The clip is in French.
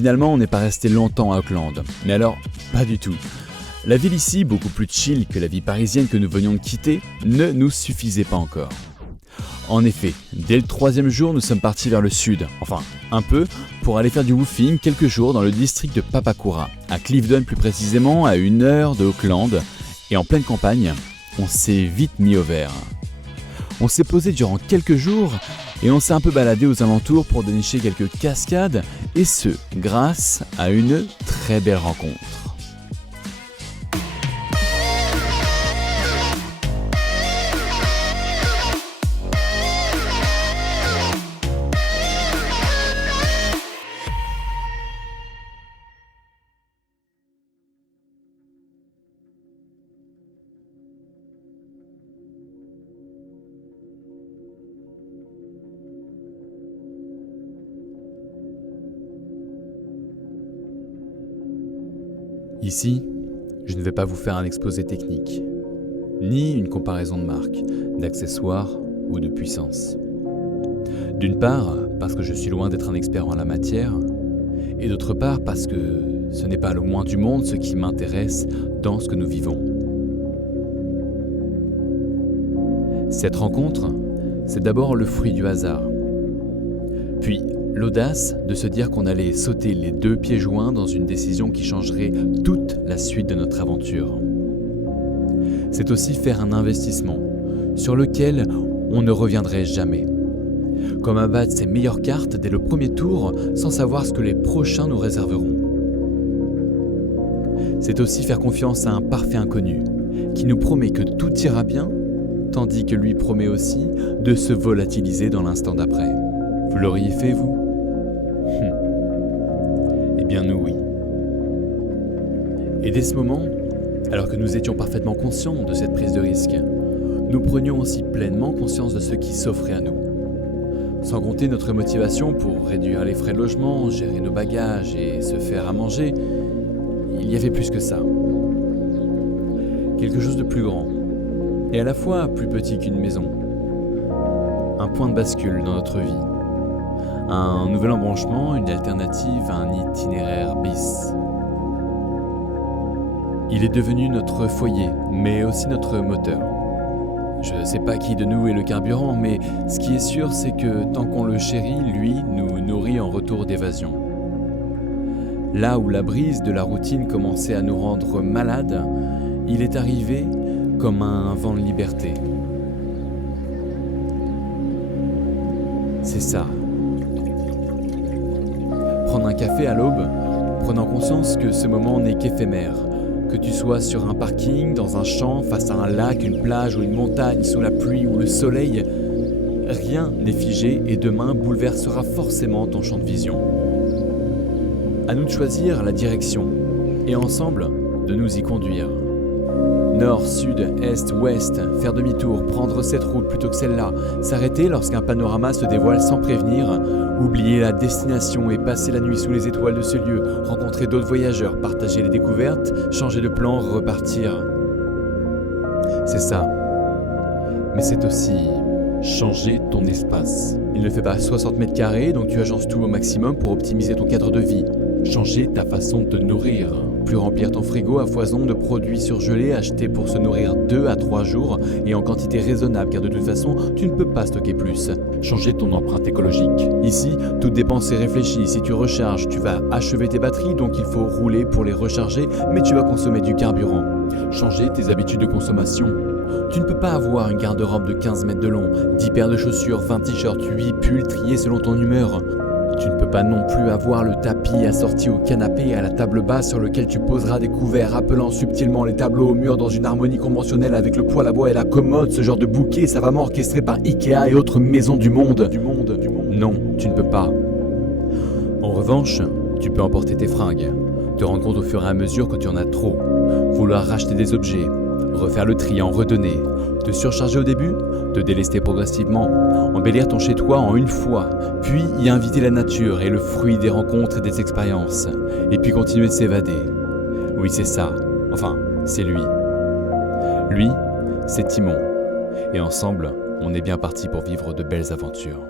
Finalement, on n'est pas resté longtemps à Auckland. Mais alors, pas du tout. La ville ici, beaucoup plus chill que la vie parisienne que nous venions de quitter, ne nous suffisait pas encore. En effet, dès le 3e jour, nous sommes partis vers le sud, enfin un peu, pour aller faire du woofing quelques jours dans le district de Papakura, à Clifton plus précisément, à 1 heure de Auckland, et en pleine campagne, on s'est vite mis au vert. On s'est posé durant quelques jours et on s'est un peu baladé aux alentours pour dénicher quelques cascades, et ce, grâce à une très belle rencontre. Ici, je ne vais pas vous faire un exposé technique, ni une comparaison de marques, d'accessoires ou de puissance. D'une part, parce que je suis loin d'être un expert en la matière, et d'autre part parce que ce n'est pas le moins du monde ce qui m'intéresse dans ce que nous vivons. Cette rencontre, c'est d'abord le fruit du hasard. Puis, l'audace de se dire qu'on allait sauter les 2 pieds joints dans une décision qui changerait toute la suite de notre aventure. C'est aussi faire un investissement sur lequel on ne reviendrait jamais. Comme abattre ses meilleures cartes dès le premier tour sans savoir ce que les prochains nous réserveront. C'est aussi faire confiance à un parfait inconnu qui nous promet que tout ira bien, tandis que lui promet aussi de se volatiliser dans l'instant d'après. Vous l'auriez fait, vous ? Eh bien nous, oui. Et dès ce moment, alors que nous étions parfaitement conscients de cette prise de risque, nous prenions aussi pleinement conscience de ce qui s'offrait à nous. Sans compter notre motivation pour réduire les frais de logement, gérer nos bagages et se faire à manger, il y avait plus que ça. Quelque chose de plus grand, et à la fois plus petit qu'une maison. Un point de bascule dans notre vie. Un nouvel embranchement, une alternative à un itinéraire bis. Il est devenu notre foyer, mais aussi notre moteur. Je ne sais pas qui de nous est le carburant, mais ce qui est sûr, c'est que tant qu'on le chérit, lui nous nourrit en retour d'évasion. Là où la brise de la routine commençait à nous rendre malades, il est arrivé comme un vent de liberté. C'est ça. Prendre un café à l'aube, prenant conscience que ce moment n'est qu'éphémère. Que tu sois sur un parking, dans un champ, face à un lac, une plage ou une montagne, sous la pluie ou le soleil, rien n'est figé et demain bouleversera forcément ton champ de vision. À nous de choisir la direction et ensemble de nous y conduire. Nord, sud, est, ouest, faire demi-tour, prendre cette route plutôt que celle-là, s'arrêter lorsqu'un panorama se dévoile sans prévenir, oublier la destination et passer la nuit sous les étoiles de ce lieu, rencontrer d'autres voyageurs, partager les découvertes, changer de plan, repartir. C'est ça. Mais c'est aussi changer ton espace. Il ne fait pas 60 mètres carrés, donc tu agences tout au maximum pour optimiser ton cadre de vie. Changer ta façon de te nourrir. Plus remplir ton frigo à foison de produits surgelés achetés pour se nourrir 2 à 3 jours et en quantité raisonnable car de toute façon, tu ne peux pas stocker plus. Changer ton empreinte écologique. Ici, toute dépense est réfléchie. Si tu recharges, tu vas achever tes batteries, donc il faut rouler pour les recharger, mais tu vas consommer du carburant. Changer tes habitudes de consommation. Tu ne peux pas avoir une garde-robe de 15 mètres de long, 10 paires de chaussures, 20 t-shirts, 8 pulls triés selon ton humeur. Tu ne peux pas non plus avoir le tapis assorti au canapé et à la table basse sur lequel tu poseras des couverts, appelant subtilement les tableaux au mur dans une harmonie conventionnelle avec le poêle à bois et la commode, ce genre de bouquet savamment orchestré par Ikea et autres maisons du monde. Non, tu ne peux pas. En revanche, tu peux emporter tes fringues, te rendre compte au fur et à mesure que tu en as trop, vouloir racheter des objets, refaire le tri, en redonner, te surcharger au début, te délester progressivement, embellir ton chez-toi en une fois, puis y inviter la nature et le fruit des rencontres et des expériences, et puis continuer de s'évader. Oui, c'est ça. Enfin, c'est lui. Lui, c'est Timon. Et ensemble, on est bien parti pour vivre de belles aventures.